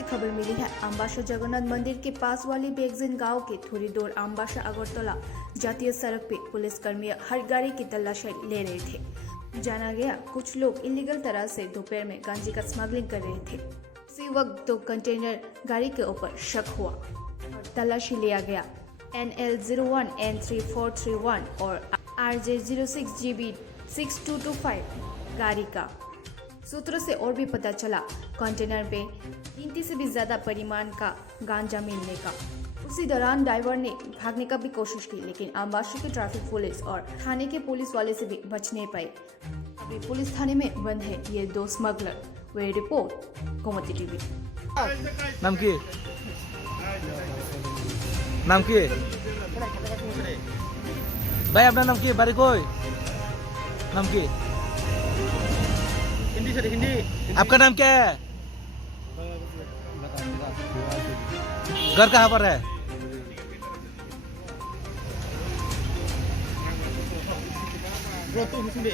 से खबर मिली है। अम्बासा जगन्नाथ मंदिर के पास वाली बेगजिन गांव के थोड़ी दूर अम्बासा अगरतला जातीय सड़क पे पुलिसकर्मी हर गाड़ी की तलाशी ले रहे थे। जाना गया कुछ लोग इलीगल तरह से दोपहर में गांजे का स्मगलिंग कर रहे थे। उसी वक्त दो कंटेनर गाड़ी के ऊपर शक हुआ और तलाशी लिया गया। NL01 N3431 और RJ06GB 6225 गाड़ी का। सूत्रों से और भी पता चला कंटेनर में गिनती से भी ज्यादा परिमाण का गांजा मिलने का। उसी दौरान ड्राइवर ने भागने का भी कोशिश की, लेकिन अम्बासा की ट्रैफिक पुलिस और थाने के पुलिस वाले से भी बच नहीं पाए। अभी पुलिस थाने में बंद है ये दो स्मगलर। वे रिपोर्ट गोमती टीवी। नाम की नाम की भाई अपना नाम की बारी कोई नाम की हिंदी सर हिंदी। आपका नाम क्या है? घर कहाँ पर है? Bro, tuh sini.